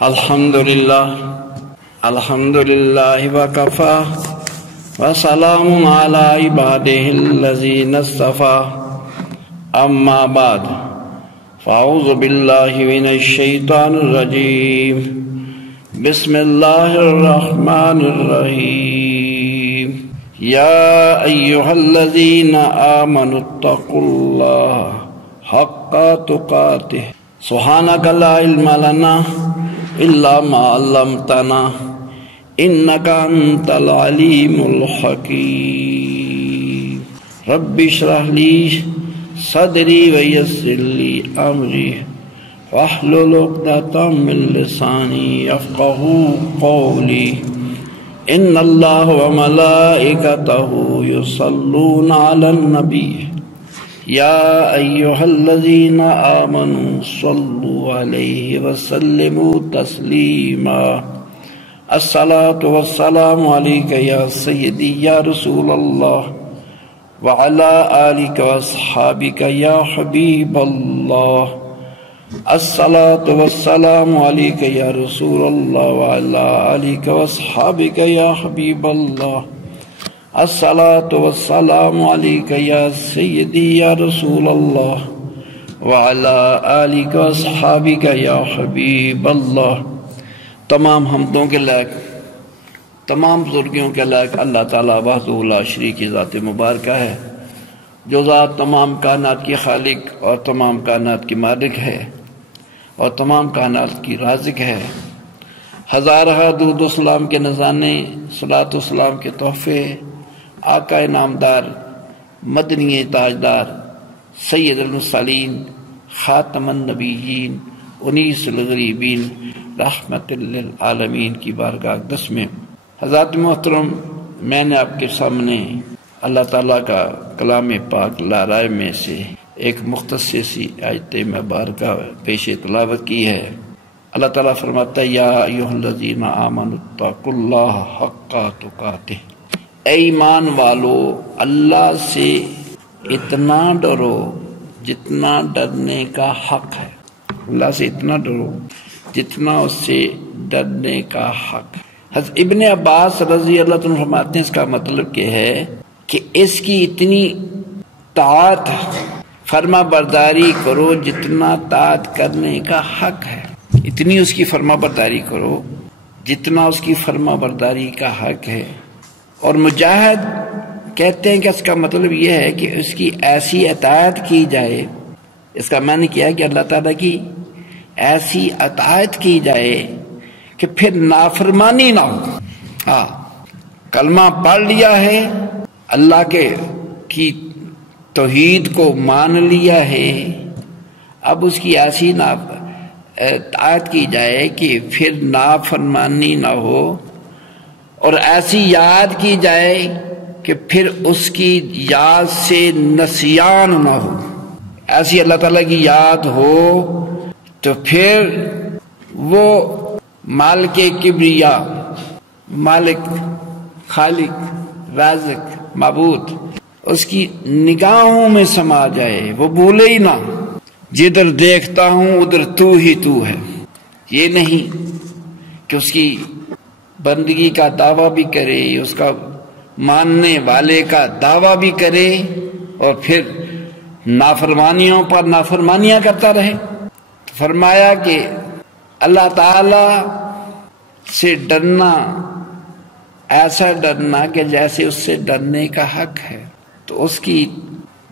الحمدللہ وکفا وسلام علی عبادہ الذین اصطفى اما بعد فاعوذ باللہ من الشیطان الرجیم بسم اللہ الرحمن الرحیم یا ایہا الذین آمنوا اتقوا اللہ حق تقاتہ سبحانک لا علم لنا الا ما علمتنا انک انت العلیم الحکیم رب اشرح لی صدری ویسر لی امری واحلل عقدۃ من لسانی یفقہوا قولی ان اللہ وملائکتہ یصلون علی النبی یا ایہا الذین آمنوا صلوا علیہ وسلموا تسلیما الصلاة والسلام علیک یا سیدی یا رسول اللہ وعلا آلک واصحابک یا حبیب اللہ الصلاة والسلام علیک یا رسول اللہ وعلا آلک واصحابک یا حبیب اللہ الصلاة والسلام علیک یا سیدی یا رسول اللہ وعلا آلک واصحابک یا حبیب اللہ۔ تمام حمدوں کے لائق، تمام بزرگیوں کے لائق اللہ تعالیٰ وحدہ لا شریک کی ذات مبارکہ ہے، جو ذات تمام کائنات کی خالق اور تمام کائنات کی مالک ہے اور تمام کائنات کی رازق ہے۔ ہزارہ درود و سلام کے نذرانے، صلاۃ و سلام کے تحفے آقا نامدار، مدنی تاجدار، سید المرسلین، خاتم النبیین، انیس الغریبین، رحمت للعالمین کی بارگاہ اقدس میں حضرات محترم، میں نے آپ کے سامنے اللہ تعالیٰ کا کلام پاک لارائے میں سے ایک مختصر سی آیت مبارکہ پیش تلاوت کی ہے۔ اللہ تعالیٰ فرماتا ہے یا ایھا الذین آمنوا اتقوا اللہ حق تقاتہ، اے ایمان والو اللہ سے اتنا ڈرو جتنا ڈرنے کا حق ہے، اللہ سے اتنا ڈرو جتنا اس سے ڈرنے کا حق۔ حضرت ابن عباس رضی اللہ عنہ فرماتے ہیں اس کا مطلب یہ ہے کہ اس کی اتنی طاعت فرما برداری کرو جتنا طاعت کرنے کا حق ہے، اتنی اس کی فرما برداری کرو جتنا اس کی فرما برداری کا حق ہے۔ اور مجاہد کہتے ہیں کہ اس کا مطلب یہ ہے کہ اس کی ایسی اطاعت کی جائے، اس کا معنی کیا ہے کہ اللہ تعالیٰ کی ایسی اطاعت کی جائے کہ پھر نافرمانی نہ ہو۔ ہاں، کلمہ پڑھ لیا ہے، اللہ کی توحید کو مان لیا ہے، اب اس کی ایسی اطاعت کی جائے کہ پھر نافرمانی نہ ہو، اور ایسی یاد کی جائے کہ پھر اس کی یاد سے نسیان نہ ہو۔ ایسی اللہ تعالیٰ کی یاد ہو تو پھر وہ مالک کبریا، مالک، خالق، رازق، معبود اس کی نگاہوں میں سما جائے، وہ بھولے ہی نہ، جدھر دیکھتا ہوں ادھر تو ہی تو ہے۔ یہ نہیں کہ اس کی بندگی کا دعویٰ بھی کرے، اس کا ماننے والے کا دعویٰ بھی کرے اور پھر نافرمانیوں پر نافرمانیاں کرتا رہے۔ فرمایا کہ اللہ تعالی سے ڈرنا ایسا ڈرنا کہ جیسے اس سے ڈرنے کا حق ہے۔ تو اس کی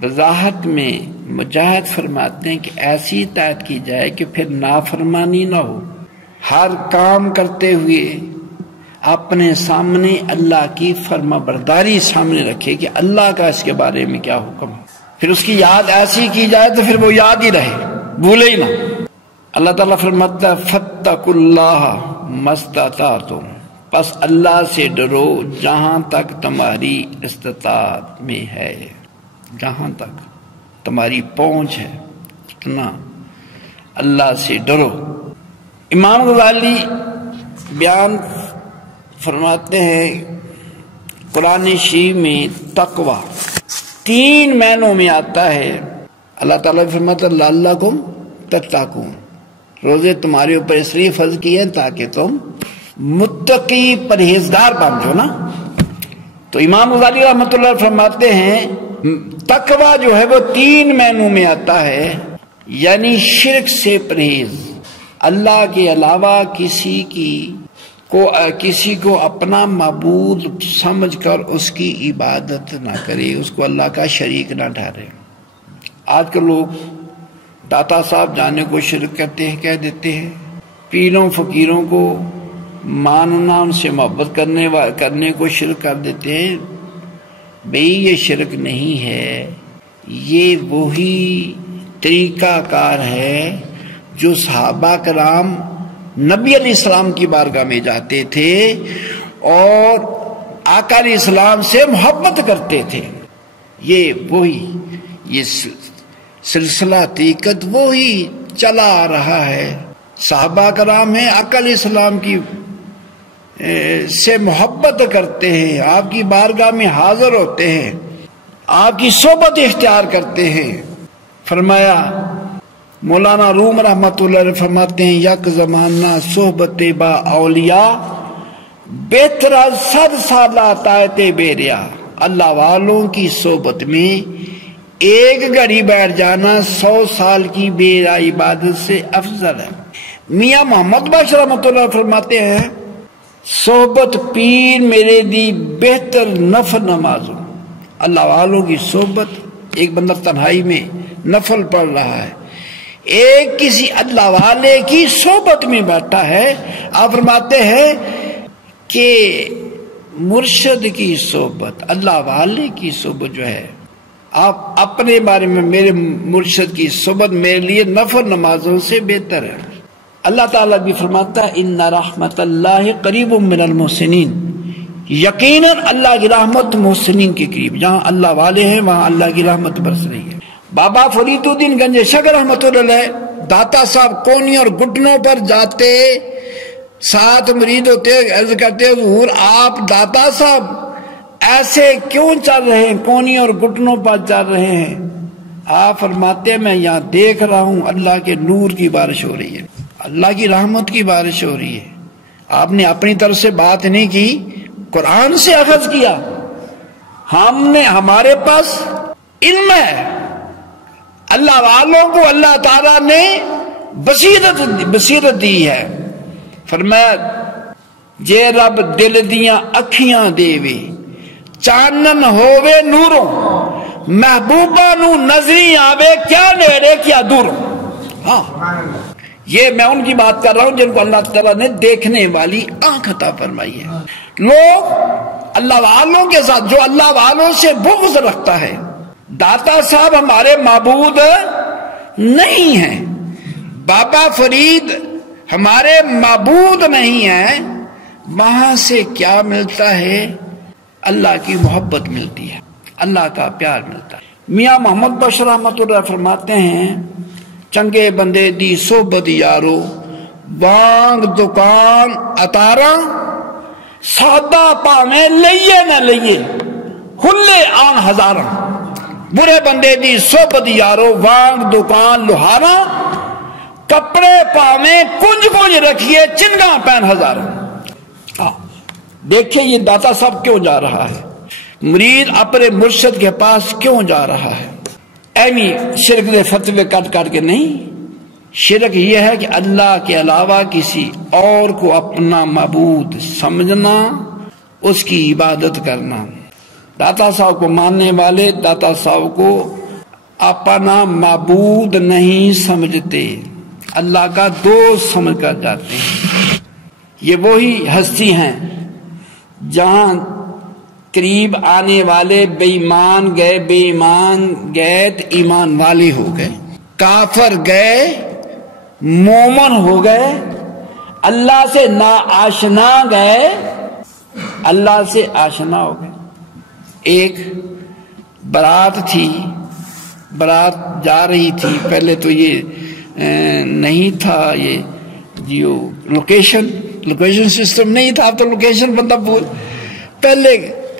وضاحت میں مجاہد فرماتے ہیں کہ ایسی اطاعت کی جائے کہ پھر نافرمانی نہ ہو، ہر کام کرتے ہوئے اپنے سامنے اللہ کی فرما برداری سامنے رکھے کہ اللہ کا اس کے بارے میں کیا حکم ہے، پھر اس کی یاد ایسی کی جائے تو پھر وہ یاد ہی رہے، بھولے ہی نہ۔ اللہ تعالیٰ فرماتا ہے فاتقوا اللہ ما استطعتم، پس اللہ سے ڈرو جہاں تک تمہاری استطاعت میں ہے، جہاں تک تمہاری پہنچ ہے اتنا اللہ سے ڈرو۔ امام غزالی بیان فرماتے ہیں قرآن شریف میں تقوی 3 معنوں میں آتا ہے۔ اللہ تعالیٰ فرماتا ہے لعلکم تتقون، روزے تمہارے اوپر اس لیے فرض کیے ہیں تاکہ تم متقی پرہیزگار بن جاؤ نا۔ تو امام غزالی رحمۃ اللہ فرماتے ہیں تقویٰ جو ہے وہ 3 معنوں میں آتا ہے، یعنی شرک سے پرہیز، اللہ کے علاوہ کسی کو اپنا معبود سمجھ کر اس کی عبادت نہ کرے، اس کو اللہ کا شریک نہ ٹھہرے۔ آج کل لوگ داتا صاحب جانے کو شرک کرتے ہیں، کہہ دیتے ہیں، پیروں فقیروں کو ماننا، ان سے محبت کرنے کو شرک کر دیتے ہیں۔ بھئی یہ شرک نہیں ہے، یہ وہی طریقہ کار ہے جو صحابہ کرام نبی علیہ السلام کی بارگاہ میں جاتے تھے اور آقا علیہ السلام سے محبت کرتے تھے۔ یہ سلسلہ طریقت وہی چلا آ رہا ہے۔ صحابہ کرام ہیں، آقا علیہ السلام کی سے محبت کرتے ہیں، آپ کی بارگاہ میں حاضر ہوتے ہیں، آپ کی صحبت اختیار کرتے ہیں۔ فرمایا مولانا روم رحمۃ اللہ علیہ فرماتے ہیں یک زمانہ صحبت با اولیاء بہتر 100 سالہ طاعت بیریا، اللہ والوں کی صحبت میں ایک گھڑی بیٹھ جانا 100 سال کی بے عبادت سے افضل ہے۔ میاں محمد بخش رحمۃ اللہ فرماتے ہیں صحبت پیر میرے دی بہتر نفل نمازوں، اللہ والوں کی صحبت، ایک بندہ تنہائی میں نفل پڑھ رہا ہے، ایک کسی اللہ والے کی صحبت میں بیٹھا ہے، آپ فرماتے ہیں کہ مرشد کی صحبت، اللہ والے کی صحبت جو ہے، آپ اپنے بارے میں میرے مرشد کی صحبت میرے لیے نفل نمازوں سے بہتر ہے۔ اللہ تعالیٰ بھی فرماتا ہے ان رحمت اللہ قریب من المحسنین، یقیناً اللہ کی رحمت محسنین کے قریب، جہاں اللہ والے ہیں وہاں اللہ کی رحمت برس رہی ہے۔ بابا فرید الدین گنج شکر رحمۃ اللہ علیہ داتا صاحب کونی اور گھٹنوں پر جاتے، ساتھ مرید ہوتے، عرض کرتے حضور آپ داتا صاحب ایسے کیوں چل رہے ہیں، کونی اور گھٹنوں پر چل رہے ہیں؟ آپ فرماتے میں یہاں دیکھ رہا ہوں اللہ کے نور کی بارش ہو رہی ہے، اللہ کی رحمت کی بارش ہو رہی ہے۔ آپ نے اپنی طرف سے بات نہیں کی، قرآن سے اخذ کیا۔ ہمارے پاس علم ہے، اللہ والوں کو اللہ تعالیٰ نے بصیرت دی ہے۔ فرمایا جے رب دل دیاں اکھیاں دے چانن ہووے نوروں، محبوبہ نو نظری آوے کیا نیڑے کیا دوروں۔ ہاں یہ میں ان کی بات کر رہا ہوں جن کو اللہ تعالیٰ نے دیکھنے والی آنکھ عطا فرمائی ہے۔ لوگ اللہ والوں کے ساتھ، جو اللہ والوں سے بغض رکھتا ہے، داتا صاحب ہمارے معبود نہیں ہیں، بابا فرید ہمارے معبود نہیں ہیں، وہاں سے کیا ملتا ہے؟ اللہ کی محبت ملتی ہے، اللہ کا پیار ملتا ہے۔ میاں محمد بخش رحمۃ اللہ فرماتے ہیں چنگے بندے دی صحبت یارو وانگ دکان اتارا، سادہ پاویں لئیے نہ لئیے کھلے آن ہزاراں، برے بندے دی صحبت یارو وانگ دکان لوہارا، کپڑے پاویں کنج کنج رکھیے چنگاں پہن ہزاراں۔ دیکھیں یہ داتا صاحب کیوں جا رہا ہے، مرید اپنے مرشد کے پاس کیوں جا رہا ہے؟ ایمی شرک دے فتوے کٹ کٹ کے نہیں، شرک یہ ہے کہ اللہ کے علاوہ کسی اور کو اپنا معبود سمجھنا، اس کی عبادت کرنا۔ داتا صاحب کو ماننے والے داتا صاحب کو اپنا معبود نہیں سمجھتے، اللہ کا دوست سمجھ کر جاتے ہیں۔ یہ وہی ہستی ہیں جہاں قریب آنے والے بے ایمان گئے تو ایمان والے ہو گئے، کافر گئے مومن ہو گئے، اللہ سے نا آشنا گئے اللہ سے آشنا ہو گئے۔ ایک برات تھی، برات جا رہی تھی، پہلے تو یہ نہیں تھا، یہ جیو لوکیشن سسٹم نہیں تھا، اب تو لوکیشن بندہ پہلے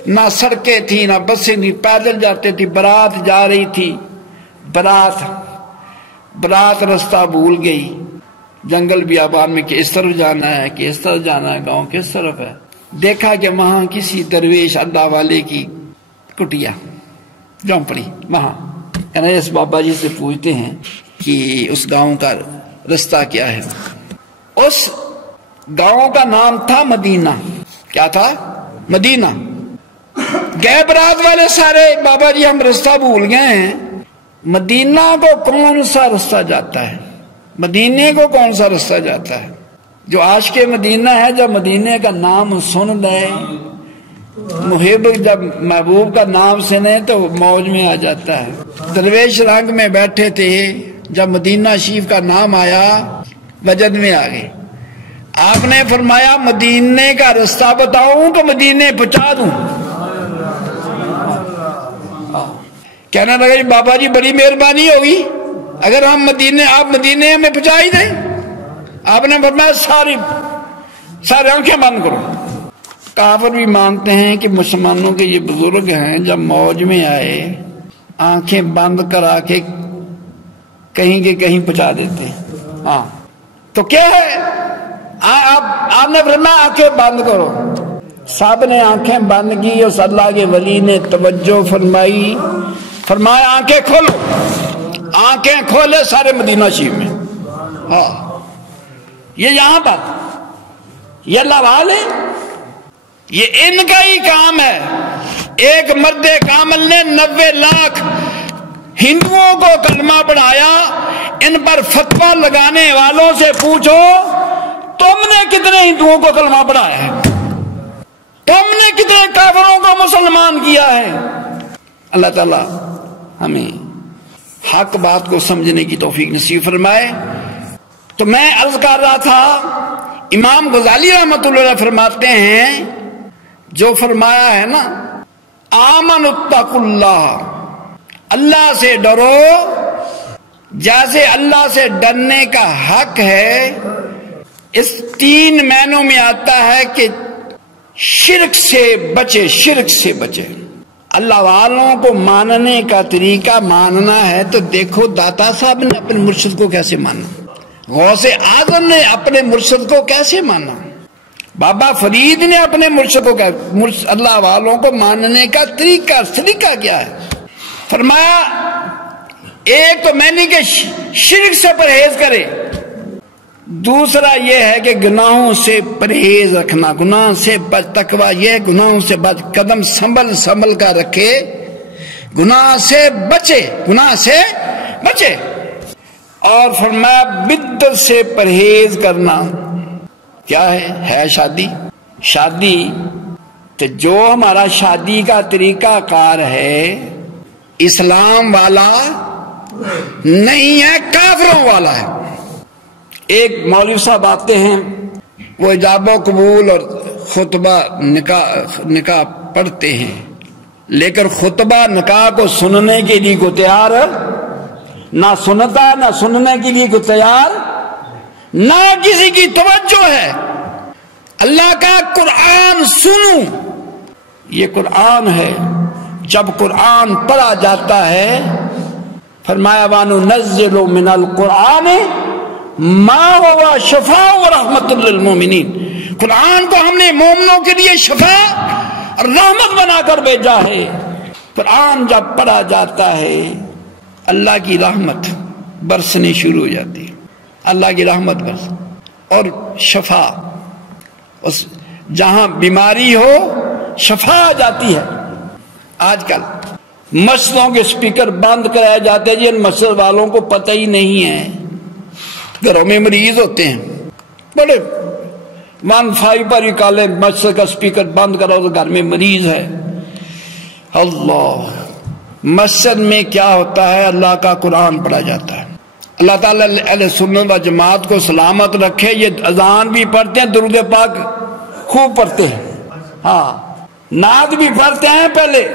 نہ سڑکیں تھی نہ بسیں تھی، پیدل جاتے تھی۔ برات جا رہی تھی، برات رستہ بھول گئی، جنگل بیابان میں کہ اس طرف جانا ہے کہ اس طرف جانا ہے، گاؤں کس طرف ہے. دیکھا کہ وہاں کسی درویش اللہ والے کی کٹیا جھونپڑی، وہاں اس بابا جی سے پوچھتے ہیں کہ اس گاؤں کا رستہ کیا ہے. اس گاؤں کا نام تھا مدینہ. کیا تھا؟ مدینہ. گئے برات والے سارے، بابا جی ہم رستہ بھول گئے ہیں، مدینہ کو کون سا رستہ جاتا ہے، مدینے کو کون سا رستہ جاتا ہے. جو عاشق مدینہ ہے جب مدینے کا نام سن لے، محب جب محبوب کا نام سنے تو موج میں آ جاتا ہے. درویش رنگ میں بیٹھے تھے، جب مدینہ شریف کا نام آیا وجد میں آ گئے. آپ نے فرمایا مدینے کا رستہ بتاؤں تو مدینے پہنچا دوں. کہنے لگا جی بابا جی بڑی مہربانی ہوگی اگر ہم مدینے، آپ مدینے ہمیں پہنچا ہی دیں. آپ نے فرمایا ساری آنکھیں بند کرو. کافر بھی مانتے ہیں کہ مسلمانوں کے یہ بزرگ ہیں، جب موج میں آئے آنکھیں بند کرا کے کہیں کے کہیں پہنچا دیتے ہیں. ہاں تو کیا ہے، آپ نے فرمایا آنکھیں بند کرو. سب نے آنکھیں بند کی. اس اللہ کے ولی نے توجہ فرمائی، فرمایا آنکھیں کھولو. آنکھیں کھولے سارے مدینہ شریف میں. ہاں یہ یہاں پر یہ اللہ والے، یہ ان کا ہی کام ہے. ایک مرد کامل نے 90 لاکھ ہندوؤں کو کلمہ پڑھایا. ان پر فتویٰ لگانے والوں سے پوچھو تم نے کتنے ہندوؤں کو کلمہ پڑھایا ہے، تم نے کتنے کافروں کو مسلمان کیا ہے. اللہ تعالی ہمیں حق بات کو سمجھنے کی توفیق نصیب فرمائے. تو میں عرض کر رہا تھا، امام غزالی رحمۃ اللہ علیہ فرماتے ہیں، جو فرمایا ہے نا آمن اتقوا اللہ، اللہ سے ڈرو جیسے اللہ سے ڈرنے کا حق ہے. اس 3 معنوں میں آتا ہے کہ شرک سے بچے، شرک سے بچے. اللہ والوں کو ماننے کا طریقہ ماننا ہے تو دیکھو داتا صاحب نے اپنے مرشد کو کیسے مانا، غوث اعظم نے اپنے مرشد کو کیسے مانا، بابا فرید نے اپنے مرشد کو اللہ والوں کو ماننے کا طریقہ کیا ہے. فرمایا ایک تو میں نے کہ شرک سے پرہیز کرے، دوسرا یہ ہے کہ گناہوں سے پرہیز رکھنا، گناہ سے بچ، تقویٰ یہ گناہوں سے بچ، قدم سنبھل کا رکھے، گناہ سے بچے، گناہ سے بچے. اور فرمایا بدعت سے پرہیز کرنا. کیا ہے شادی تو جو ہمارا شادی کا طریقہ کار ہے اسلام والا نہیں ہے، کافروں والا ہے. ایک مولوی صاحب آتے ہیں، وہ ایجاب و قبول اور خطبہ نکاح پڑھتے ہیں، لیکن خطبہ نکاح کو سننے کے لیے کو تیار نہ سنتا، نہ سننے کے لیے کو تیار، نہ کسی کی توجہ ہے. اللہ کا قرآن سنو، یہ قرآن ہے. جب قرآن پڑھا جاتا ہے فرمایا وَنُنَزِّلُ مِنَ الْقُرْآنِ مَا هُوَ شِفَاءٌ وَرَحْمَةٌ لِّلْمُؤْمِنِينَ. قرآن کو ہم نے مومنوں کے لیے شفا اور رحمت بنا کر بھیجا ہے. قرآن جب پڑھا جاتا ہے اللہ کی رحمت برسنی شروع ہو جاتی ہے، اللہ کی رحمت برس اور شفا. جہاں بیماری ہو شفا آ جاتی ہے. آج کل مسجدوں کے سپیکر بند کرائے جاتے ہیں، جن مسجد والوں کو پتہ ہی نہیں ہے. گھروں میں مریض ہوتے ہیں، بڑے 1.5 پر ہی کالے مسجد کا سپیکر بند کرو تو گھر میں مریض ہے. اللہ، مسجد میں کیا ہوتا ہے؟ اللہ کا قرآن پڑھا جاتا ہے. اللہ تعالیٰ اہل سنت و جماعت کو سلامت رکھے. یہ اذان بھی پڑھتے ہیں، درود پاک خوب پڑھتے ہیں، ہاں نعت بھی پڑھتے ہیں، پہلے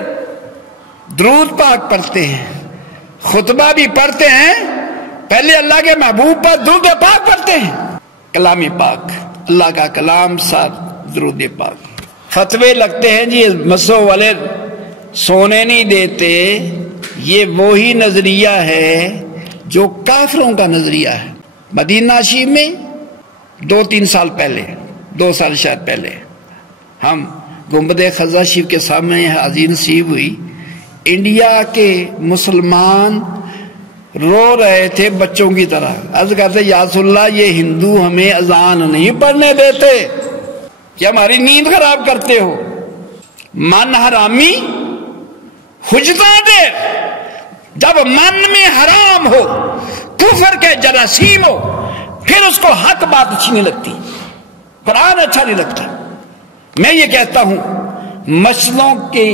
درود پاک پڑھتے ہیں، خطبہ بھی پڑھتے ہیں، پہلے اللہ کے محبوب پر درود پاک پڑھتے ہیں، کلام پاک، اللہ کا کلام ساتھ درود پاک. فتوے لگتے ہیں جی مسجد والے سونے نہیں دیتے. یہ وہی نظریہ ہے جو کافروں کا نظریہ ہے. مدینہ شریف میں 2-3 سال پہلے، 2 سال شاید پہلے، ہم گنبد خضرا شریف کے سامنے حاضری نصیب ہوئی، انڈیا کے مسلمان رو رہے تھے بچوں کی طرح، عرض کرتے یا رسول اللہ یہ ہندو ہمیں اذان نہیں پڑھنے دیتے کہ ہماری نیند خراب کرتے ہو، من حرامی حجتا دے، جب من میں حرام ہو، کفر کے جراثیم ہو، پھر اس کو حق بات اچھی نہیں لگتی، قرآن اچھا نہیں لگتا۔ میں یہ کہتا ہوں مسجدوں کے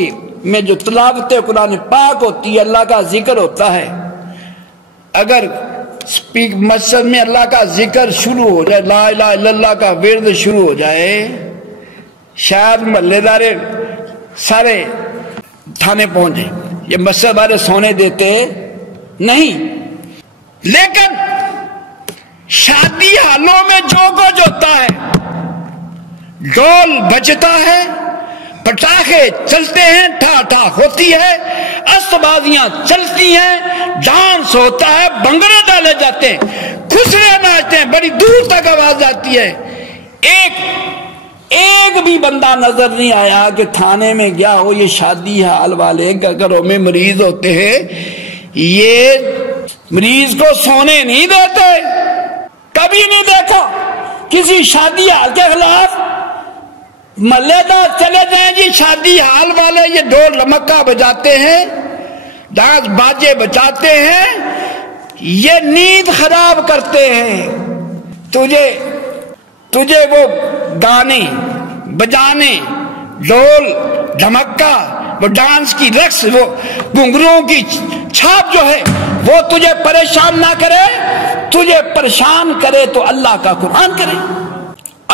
میں جو تلاوت قرآن پاک ہوتی ہے، اللہ کا ذکر ہوتا ہے، اگر مسجد میں اللہ کا ذکر شروع ہو جائے، لا الہ الا اللہ کا ورد شروع ہو جائے، شاید محلے دارے سارے تھانے پہنچ جائیں، یہ مسجد والے سونے دیتے نہیں۔ لیکن شادی حالوں میں جو کچھ ہوتا ہے، ڈول بجتا ہے، پٹاخے چلتے ہیں، ٹھا ٹھا ہوتی ہے، استبازیاں چلتی ہیں، ڈانس ہوتا ہے، بھنگڑے ڈالے جاتے ہیں، خسرے ناچتے ہیں، بڑی دور تک آواز آتی ہے، ایک بھی بندہ نظر نہیں آیا کہ تھانے میں گیا ہو یہ شادی حال والے گھروں میں مریض ہوتے ہیں، یہ مریض کو سونے نہیں دیتے، کبھی نہیں دیکھا کسی شادی حال کے خلاف محلے دار چلے جائیں جی شادی حال والے یہ ڈھول لمکا بجاتے ہیں، ڈانس باجے بجاتے ہیں، یہ نیند خراب کرتے ہیں، تجھے وہ گانے بجانے، ڈھول دھمکا، وہ ڈانس کی رقص، وہ گھنگروں کی چھاپ جو ہے وہ تجھے پریشان نہ کرے، تجھے پریشان کرے تو اللہ کا قرآن کرے۔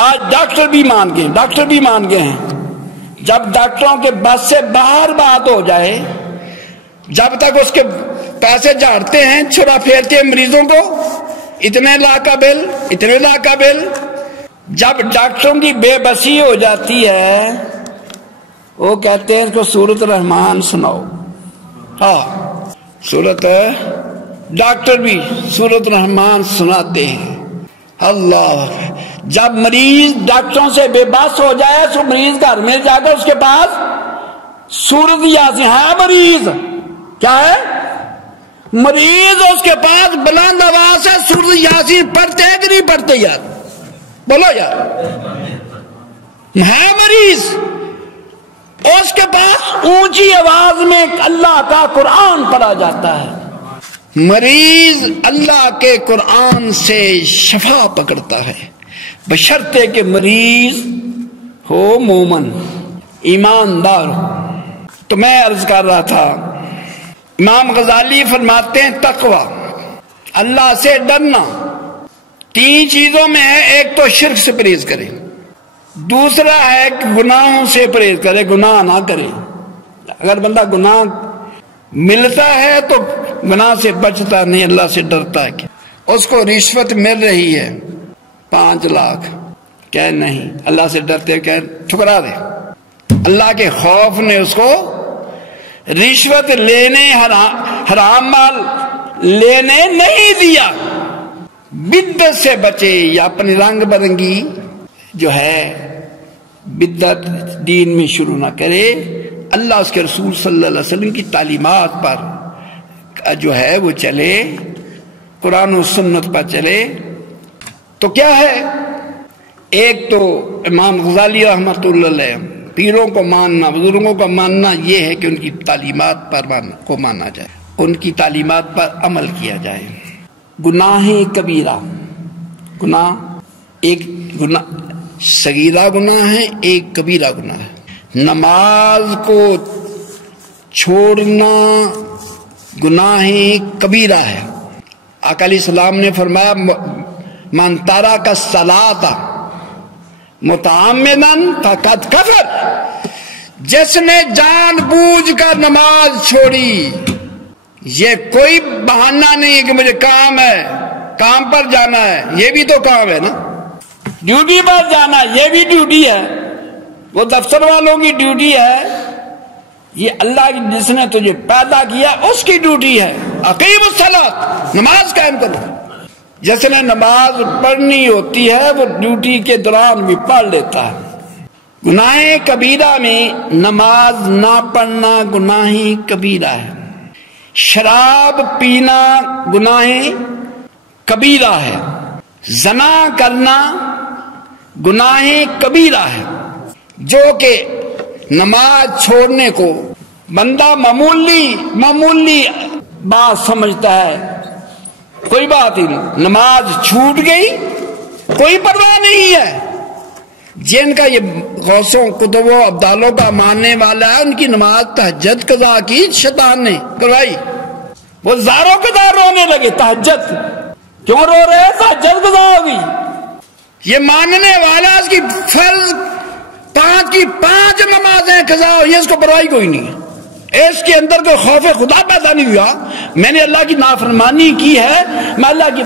آج ڈاکٹر بھی مان گئے ہیں، جب ڈاکٹروں کے بس سے باہر بات ہو جائے، جب تک اس کے پیسے جھاڑتے ہیں، چھڑا پھیرتے ہیں مریضوں کو، اتنے لاکھ کا بل، جب ڈاکٹروں کی بے بسی ہو جاتی ہے وہ کہتے ہیں اس کو سورۃ الرحمن سناؤ، ہاں سورۃ، ڈاکٹر بھی سورۃ الرحمن سناتے ہیں۔ اللہ، جب مریض ڈاکٹروں سے بے بس ہو جائے تو مریض گھر میں جا کر اس کے پاس سورۃ یاسین ہے، مریض کیا ہے، مریض اس کے پاس بلند آواز سے سورۃ یاسین پڑھتے ہیں کہ نہیں پڑھتے یار، بولو یار، ہے مریض، اس کے پاس اونچی آواز میں اللہ کا قرآن پڑھا جاتا ہے، مریض اللہ کے قرآن سے شفا پکڑتا ہے، بشرطے کہ مریض ہو مومن، ایماندار ہو۔ تو میں عرض کر رہا تھا، امام غزالی فرماتے ہیں تقوی، اللہ سے ڈرنا 3 چیزوں میں ہے، ایک تو شرک سے پرہیز کرے، دوسرا ہے کہ گناہوں سے پرہیز کرے، گناہ نہ کرے، اگر بندہ گناہ ملتا ہے تو گناہ سے بچتا نہیں، اللہ سے ڈرتا ہے کہ اس کو رشوت مل رہی ہے 5 لاکھ، کہ نہیں، اللہ سے ڈرتے کہ ٹھکرا دے، اللہ کے خوف نے اس کو رشوت لینے، حرام مال لینے نہیں دیا، بدعت سے بچے، یا اپنی رنگ برنگی جو ہے بدعت دین میں شروع نہ کرے، اللہ اس کے رسول صلی اللہ علیہ وسلم کی تعلیمات پر جو ہے وہ چلے، قرآن و سنت پر چلے۔ تو کیا ہے، ایک تو امام غزالی رحمۃ اللہ علیہ، پیروں کو ماننا، بزرگوں کو ماننا، یہ ہے کہ ان کی تعلیمات پر کو مانا جائے، ان کی تعلیمات پر عمل کیا جائے۔ گناہ کبیرہ، ایک گناہ صغیرہ گناہ ہے، ایک کبیرہ گناہ ہے۔ نماز کو چھوڑنا گناہ کبیرہ ہے۔ آقا علیہ السلام نے فرمایا من ترک الصلاۃ متعمدا فقد کفر، جس نے جان بوجھ کر نماز چھوڑی، یہ کوئی بہانہ نہیں ہے کہ مجھے کام ہے، کام پر جانا ہے، یہ بھی تو کام ہے نا، ڈیوٹی پر جانا یہ بھی ڈیوٹی ہے، وہ دفتر والوں کی ڈیوٹی ہے، یہ اللہ جس نے تجھے پیدا کیا اس کی ڈیوٹی ہے۔ اقیم الصلاۃ، نماز قائم کرو، جس نے نماز پڑھنی ہوتی ہے وہ ڈیوٹی کے دوران بھی پڑھ لیتا ہے۔ گناہ کبیرہ میں نماز نہ پڑھنا گناہ کبیرہ ہے، شراب پینا گناہ کبیرہ ہے، زنا کرنا گناہ کبیرہ ہے، جو کہ نماز چھوڑنے کو بندہ معمولی بات سمجھتا ہے، کوئی بات ہی نہیں، نماز چھوٹ گئی کوئی پرواہ نہیں ہے۔ جن کا یہ غوثوں کتبوں ابدالوں کا ماننے والا ہے، ان کی نماز تہجد قضا کی شیطان نے کروائی، وہ زاروں قدار رونے لگے۔ تہجد کیوں رو رہے؟ تہجد قضا ہوگی۔ یہ ماننے والا اس کی فرض 5 کی 5 نمازیں قضا ہوئی، اس کو پرواہی کوئی نہیں ہے، اس کے اندر کوئی خوف خدا پیدا نہیں ہوا۔ میں نے اللہ کی نافرمانی کی ہے، میں اللہ کی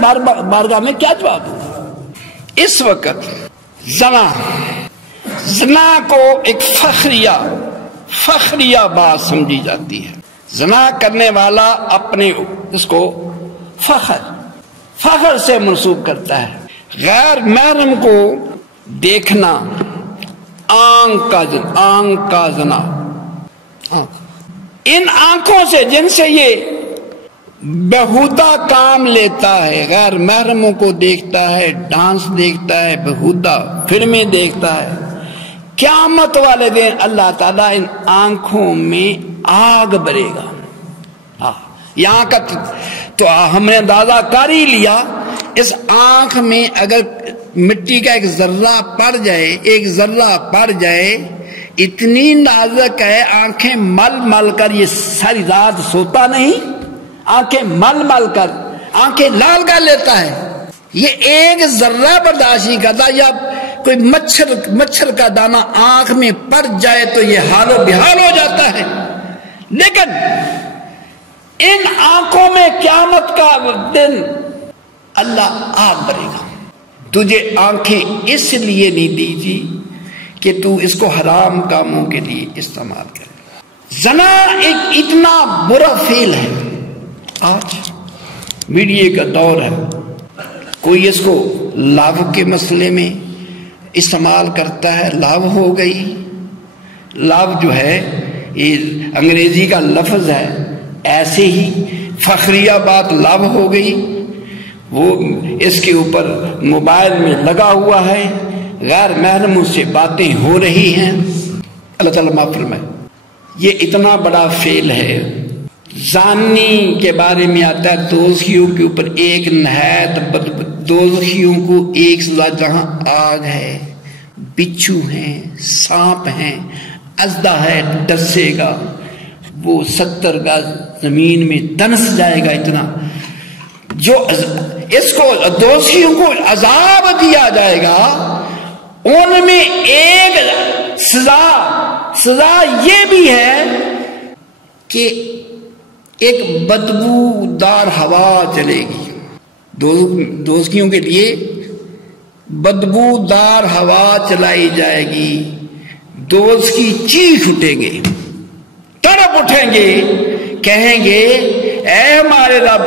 بارگاہ میں کیا جواب دوں؟ اس وقت زنا کو ایک فخریہ بات سمجھی جاتی ہے۔ زنا کرنے والا اپنے اس کو فخر سے منسوب کرتا ہے۔ غیر محرم کو دیکھنا آنکھ کا زنا، ان آنکھوں سے جن سے یہ بہودہ کام لیتا ہے، غیر محرموں کو دیکھتا ہے، ڈانس دیکھتا ہے، بہودہ فلمیں دیکھتا ہے، قیامت والے دن اللہ تعالیٰ ان آنکھوں میں آگ بھرے گا۔ یہاں کا تو ہم نے اندازہ کر ہی لیا، اس آنکھ میں اگر مٹی کا ایک ذرہ پڑ جائے اتنی نازک ہے، آنکھیں مل کر یہ ساری رات سوتا نہیں، آنکھیں مل کر آنکھیں لال کر لیتا ہے۔ یہ ایک ذرہ برداشت نہیں کرتا، یا کوئی مچھر کا دانہ آنکھ میں پڑ جائے تو یہ حال و بحال ہو جاتا ہے۔ لیکن ان آنکھوں میں قیامت کا دن اللہ آگ بھرے گا۔ تجھے آنکھیں اس لیے نہیں دی تھی کہ تو اس کو حرام کاموں کے لیے استعمال کرے۔ زنا ایک اتنا برا فعل ہے، آج میڈیا کا دور ہے، کوئی اس کو لاو کے مسئلے میں استعمال کرتا ہے، لاو ہو گئی۔ لاو جو ہے یہ انگریزی کا لفظ ہے، ایسے ہی فخریہ بات لاو ہو گئی۔ وہ اس کے اوپر موبائل میں لگا ہوا ہے، غیر محرموں سے باتیں ہو رہی ہیں۔ اللہ تعالیٰ معاف فرمائے۔ یہ اتنا بڑا فعل ہے۔ زانی کے بارے میں آتا ہے دوزخیوں کے اوپر ایک نہایت دوزخیوں کو ایک سزا، جہاں آگ ہے، بچھو ہیں، سانپ ہیں، اژدھا ہے ڈسے گا، وہ 70 گز زمین میں دنس جائے گا۔ اتنا جو اس کو دوزخیوں کو عذاب دیا جائے گا، ان میں ایک سزا یہ بھی ہے کہ ایک بدبودار ہوا چلے گی۔ دوزخیوں کے لیے بدبودار ہوا چلائی جائے گی، دوزخی چیخ اٹھیں گے، تڑپ اٹھیں گے، کہیں گے اے ہمارے رب،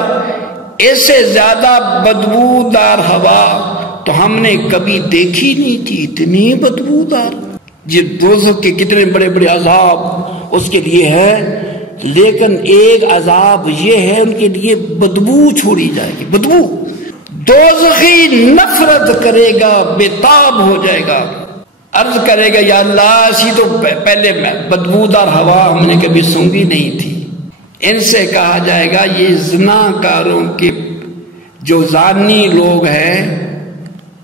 اس سے زیادہ بدبودار ہوا تو ہم نے کبھی دیکھی نہیں تھی، اتنی بدبودار۔ یہ دوزخ کے کتنے بڑے بڑے عذاب اس کے لیے ہے، لیکن ایک عذاب یہ ہے ان کے لیے بدبو چھوڑی جائے گی۔ بدبو، دوزخی نفرت کرے گا، بےتاب ہو جائے گا، عرض کرے گا یا اللہ اسی تو پہلے بدبودار ہوا ہم نے کبھی سونگی نہیں تھی۔ ان سے کہا جائے گا یہ زنا کاروں کے جو زانی لوگ ہیں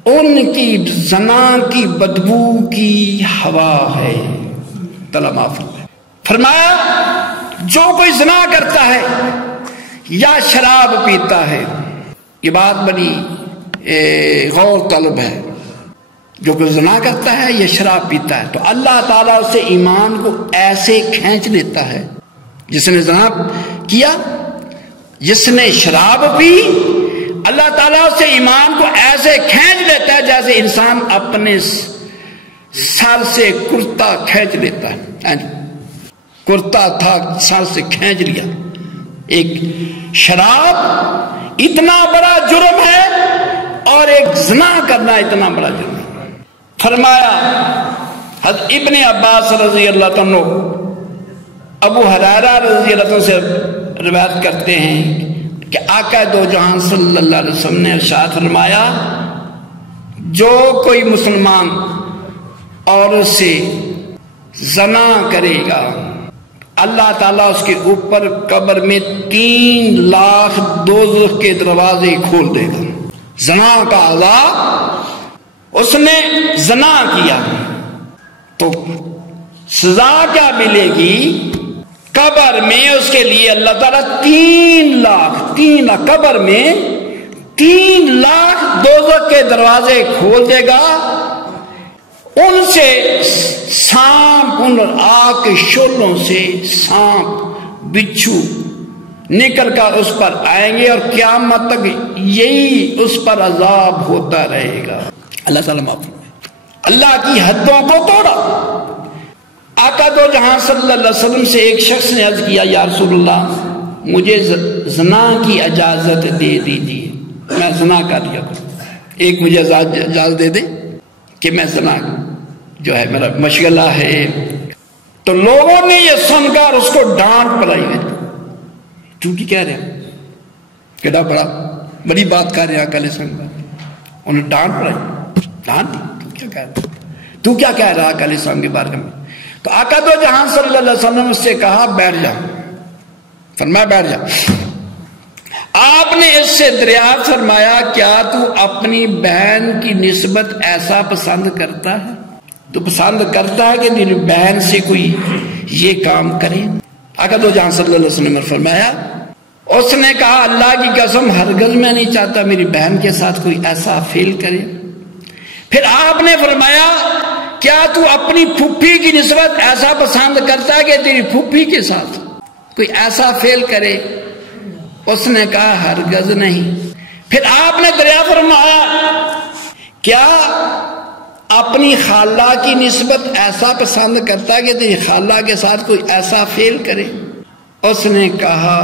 ان کی زنا کی بدبو کی ہوا ہے۔ تعالیٰ معاف فرمایا جو کوئی زنا کرتا ہے یا شراب پیتا ہے، یہ بات بڑی غور طلب ہے، جو کوئی زنا کرتا ہے یا شراب پیتا ہے تو اللہ تعالیٰ اسے ایمان کو ایسے کھینچ لیتا ہے، جس نے زنا کیا، جس نے شراب پی، اللہ تعالیٰ سے ایمان کو ایسے کھینچ لیتا ہے جیسے انسان اپنے سر سے کرتا کھینچ لیتا ہے۔ کرتا تھا، سر سے کھینچ لیا۔ ایک شراب اتنا بڑا جرم ہے اور ایک زنا کرنا اتنا بڑا جرم ہے۔ فرمایا حضرت ابن عباس رضی اللہ عنہ ابو ہریرہ رضی اللہ عنہ سے روایت کرتے ہیں کہ آقا دو جہاں صلی اللہ علیہ وسلم نے ارشاد فرمایا جو کوئی مسلمان عورت سے زنا کرے گا اللہ تعالیٰ اس کے اوپر قبر میں 3 لاکھ دوزخ کے دروازے کھول دے گا۔ زنا کا عذاب، اس نے زنا کیا تو سزا کیا ملے گی؟ قبر میں اس کے لیے اللہ تعالیٰ 3 لاکھ قبر میں 3 لاکھ دوزخ کے دروازے کھول دے گا، ان سے سانپ، ان آگ کے شعلوں سے سانپ بچھو نکل کر اس پر آئیں گے اور قیامت تک یہی اس پر عذاب ہوتا رہے گا۔ اللہ تعالیٰ معاف فرمائے۔ اللہ کی حدوں کو توڑا۔ آقا دو جہاں صلی اللہ علیہ وسلم سے ایک شخص نے عرض کیا یا رسول اللہ مجھے زنا کی اجازت دے دیجیے، میں زنا کر لیا کروں، ایک مجھے اجازت دے دے کہ میں زنا جو ہے میرا مشغلہ ہے۔ تو لوگوں نے یہ سن کر اس کو ڈانٹ پڑائی ہے، چونکہ کہہ رہے ہیں کہنا بڑی بات کر رہے ہیں کل سنگ، انہیں ڈانٹ پڑائی، ڈانٹ تو کیا کہہ رہا کل سنگ کے بارے میں؟ تو آقا دو جہاں صلی اللہ علیہ وسلم سے کہا بیٹھ جا، فرمایا بیٹھ جا۔ آپ نے اس سے دریافت فرمایا کیا تو اپنی بہن کی نسبت ایسا پسند کرتا ہے؟ تو پسند کرتا ہے کہ میری بہن سے کوئی یہ کام کرے؟ آقا دو جہاں صلی اللہ علیہ وسلم نے فرمایا، اس نے کہا اللہ کی قسم ہرگز میں نہیں چاہتا میری بہن کے ساتھ کوئی ایسا فعل کرے۔ پھر آپ نے فرمایا کیا تو اپنی پھوپھی کی نسبت ایسا پسند کرتا ہے کہ تیری پھوپھی کے ساتھ کوئی ایسا فعل کرے؟ اس نے کہا ہرگز نہیں۔ پھر آپ نے دریافت فرمایا کیا اپنی خالہ کی نسبت ایسا پسند کرتا ہے کہ تیری خالہ کے ساتھ کوئی ایسا فعل کرے؟ اس نے کہا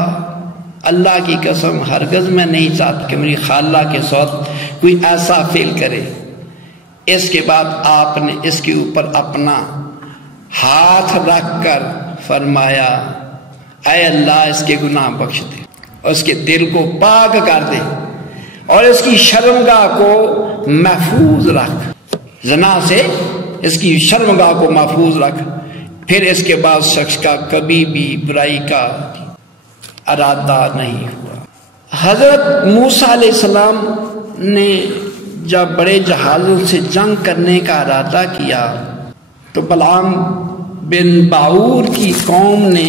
اللہ کی قسم ہرگز میں نہیں چاہتا کہ میری خالہ کے ساتھ کوئی ایسا فعل کرے۔ اس کے بعد آپ نے اس کے اوپر اپنا ہاتھ رکھ کر فرمایا اے اللہ اس کے گناہ بخش دے، اس کے دل کو پاک کر دے اور اس کی شرمگاہ کو محفوظ رکھ، زنا سے اس کی شرمگاہ کو محفوظ رکھ۔ پھر اس کے بعد شخص کا کبھی بھی برائی کا ارادہ نہیں ہوا۔ حضرت موسیٰ علیہ السلام نے جب بڑے جہازوں سے جنگ کرنے کا ارادہ کیا تو بلعام بن باور کی قوم نے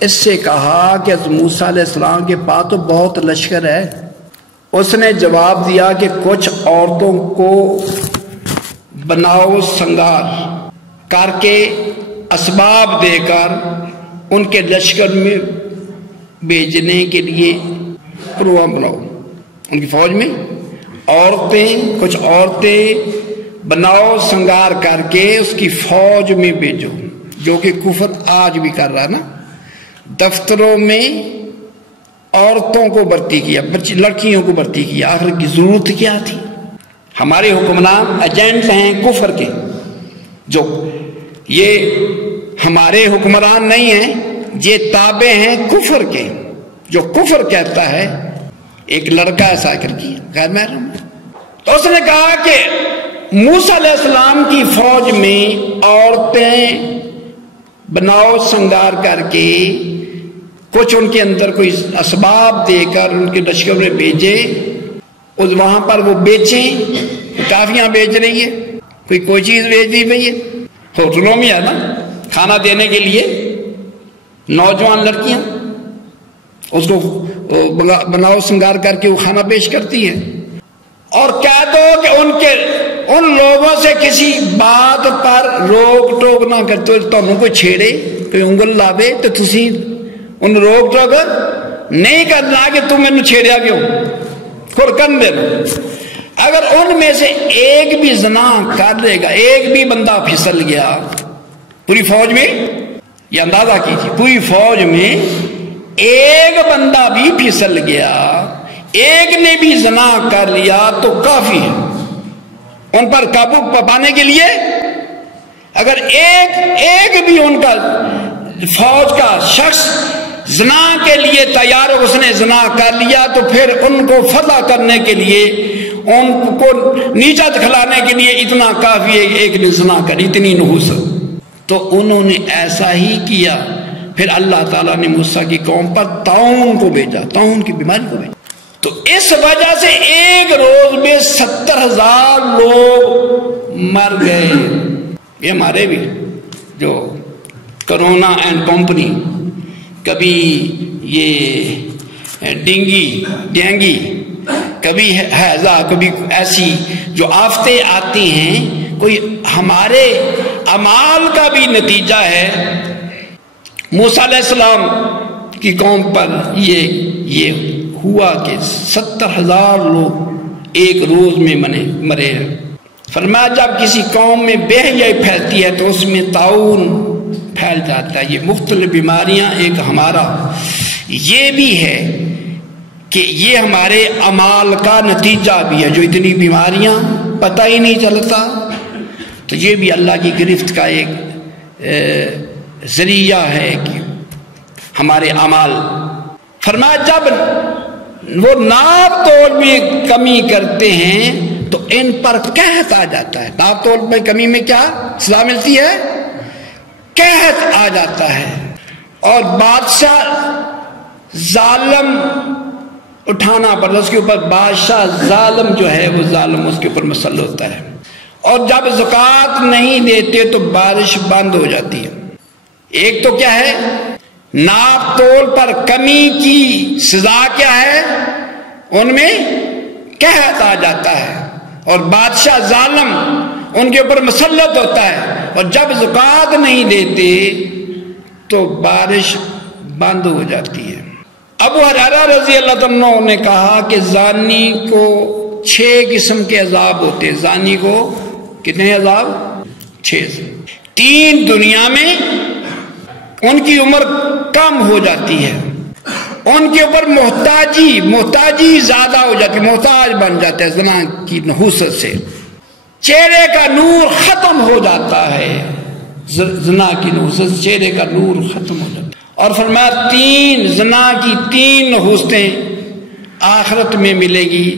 اس سے کہا کہ موسیٰ علیہ السلام کے پاس تو بہت لشکر ہے۔ اس نے جواب دیا کہ کچھ عورتوں کو بناؤ سنگار کر کے اسباب دے کر ان کے لشکر میں بھیجنے کے لیے پروگرام بناؤ، ان کی فوج میں کچھ عورتیں بناؤ سنگار کر کے اس کی فوج میں بھیجو، جو کہ کفر آج بھی کر رہا ہے نا۔ دفتروں میں عورتوں کو بھرتی کیا، لڑکیوں کو بھرتی کیا، آخر کی ضرورت کیا تھی؟ ہمارے حکمران ایجنٹ ہیں کفر کے، جو یہ ہمارے حکمران نہیں ہیں، یہ تابع ہیں کفر کے۔ جو کفر کہتا ہے ایک لڑکا ایسا کر کیا غیر محرم، تو اس نے کہا کہ موسیٰ علیہ السلام کی فوج میں عورتیں بناؤ سنگار کر کے کچھ ان کے اندر کوئی اسباب دے کر ان کے لشکر میں بھیجے، وہاں پر وہ بیچیں، کافیاں بیچ رہی ہے، کوئی چیز بیچ دی بھئی ہے، ہوٹلوں میں ہے نا کھانا دینے کے لیے نوجوان لڑکیاں اس کو بناؤ سنگار کر کے وہ کھانا پیش کرتی ہیں، اور کہہ دو کہ ان لوگوں سے کسی بات پر روک ٹوک نہ کرتے، تمہیں کوئی چھیڑے کوئی انگل لاوے تو تسی ان روک ٹوک نہیں کرنا کہ تم میں چھیڑیا کیوں، خود کر دینا۔ اگر ان میں سے ایک بھی زنا کر لے گا، ایک بھی بندہ پھسل گیا پوری فوج میں، یہ اندازہ کیجیے پوری فوج میں ایک بندہ بھی پھسل گیا، ایک نے بھی زنا کر لیا تو کافی ہے ان پر قابو پانے کے لیے. اگر ایک بھی ان کا فوج کا شخص زنا کے لیے تیار ہو، اس نے زنا کر لیا، تو پھر ان کو فتح کرنے کے لیے، ان کو نیچا دکھلانے کے لیے اتنا کافی ہے ایک نے زنا کر، اتنی نحوست. تو انہوں نے ایسا ہی کیا. پھر اللہ تعالیٰ نے موسیٰ کی قوم پر طاعون کو بھیجا، طاعون کی بیماری کو بھیجا. تو اس وجہ سے ایک روز میں 70,000 لوگ مر گئے. یہ ہمارے بھی جو کرونا اینڈ کمپنی، کبھی یہ ڈینگی، کبھی ہیضہ، کبھی ایسی جو آفتیں آتی ہیں، کوئی ہمارے اعمال کا بھی نتیجہ ہے. موسیٰ علیہ السلام کی قوم پر یہ ہوا کہ 70,000 لوگ ایک روز میں مرے. فرمایا جب کسی قوم میں بے حیائی پھیلتی ہے تو اس میں طاعون پھیل جاتا ہے. یہ مختلف بیماریاں ایک ہمارا یہ بھی ہے کہ یہ ہمارے اعمال کا نتیجہ بھی ہے. جو اتنی بیماریاں پتہ ہی نہیں چلتا، تو یہ بھی اللہ کی گرفت کا ایک ذریعہ ہے کہ ہمارے اعمال. فرمایا جب وہ ناپ تول میں کمی کرتے ہیں تو ان پر قحط آ جاتا ہے. ناپ تول میں کمی میں کیا سزا ملتی ہے؟ قحط آ جاتا ہے. اور بادشاہ ظالم اٹھانا پڑتا، اس کے اوپر بادشاہ ظالم جو ہے وہ ظالم اس کے اوپر مسلط ہوتا ہے. اور جب زکوٰۃ نہیں دیتے تو بارش بند ہو جاتی ہے. ایک تو کیا ہے، ناپ تول پر کمی کی سزا کیا ہے، ان میں قحط آ جاتا ہے اور بادشاہ ظالم ان کے اوپر مسلط ہوتا ہے. اور جب زکوٰۃ نہیں دیتے تو بارش بند ہو جاتی ہے. ابو ہریرہ رضی اللہ عنہ نے کہا کہ زانی کو 6 قسم کے عذاب ہوتے. زانی کو کتنے عذاب؟ 6. 3 دنیا میں ان کی عمر کم ہو جاتی ہے، ان کے اوپر محتاجی زیادہ ہو جاتی ہے، محتاج بن جاتا ہے زنا کی نحوست سے. چہرے کا نور ختم ہو جاتا ہے، زنا کی نحوست سے چہرے کا نور ختم ہو جاتا ہے. اور فرمایا زنا کی 3 نحوستیں آخرت میں ملے گی.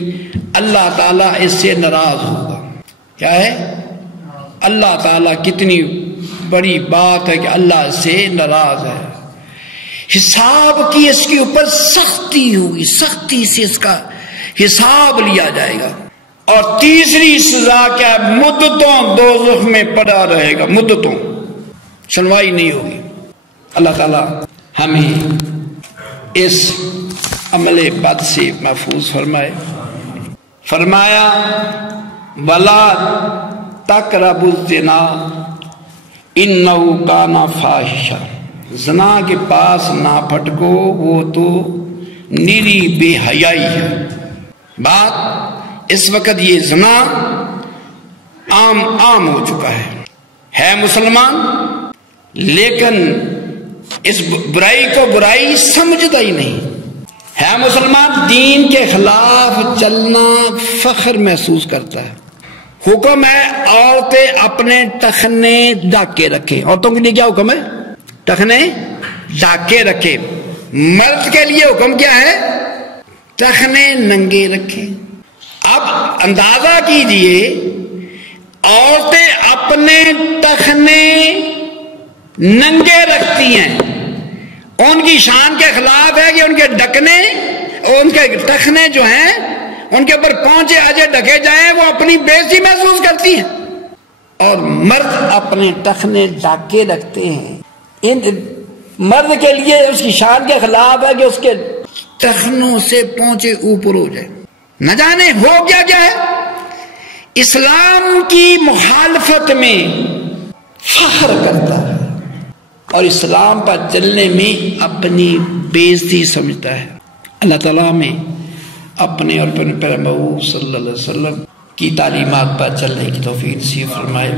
اللہ تعالیٰ اس سے ناراض ہوگا. کیا ہے؟ اللہ تعالیٰ کتنی بڑی بات ہے کہ اللہ اس سے ناراض ہے. حساب کی اس کے اوپر سختی ہوگی، سختی سے اس کا حساب لیا جائے گا. اور تیسری سزا کیا؟ مدتوں دوزخ میں پڑا رہے گا، مدتوں، سنوائی نہیں ہوگی. اللہ تعالیٰ ہمیں اس عمل بد سے محفوظ فرمائے. فرمایا وَلَا تَقْرَبُوا الزِّنَا إِنَّهُ كَانَ فَاحِشًا. زنا کے پاس نہ پھٹکو، وہ تو نیری بے حیائی ہے. بات اس وقت یہ زنا عام ہو چکا ہے مسلمان، لیکن اس برائی کو برائی سمجھتا ہی نہیں ہے. مسلمان دین کے خلاف چلنا فخر محسوس کرتا ہے. حکم ہے عورتیں اپنے ٹخنے ڈھک کے رکھیں. عورتوں کے لیے کیا حکم ہے؟ ٹخنے ڈھک کے رکھیں. مرد کے لیے حکم کیا ہے؟ ٹخنے ننگے رکھیں. اب اندازہ کیجئے، عورتیں اپنے ٹخنے ننگے رکھتی ہیں، ان کی شان کے خلاف ہے کہ ان کے ڈکنے، ان کے ٹخنے جو ہیں ان کے اوپر پہنچے آجے ڈھکے جائیں، وہ اپنی بے عزتی محسوس کرتی ہیں. اور مرد اپنے ٹخنے ڈھک کے رکھتے ہیں. مرد کے لیے اس کی شان کے خلاف ہے کہ اس کے ٹخنوں سے پہنچے اوپر ہو جائے. نہ جانے ہو کیا ہے. اسلام کی مخالفت میں فخر کرتا ہے اور اسلام پر چلنے میں اپنی بے عزتی سمجھتا ہے. اللہ تعالیٰ میں اپنے اور اپنے پیغمبر صلی اللہ علیہ وسلم کی تعلیمات پر چلنے کی توفیق نصیب فرمائے.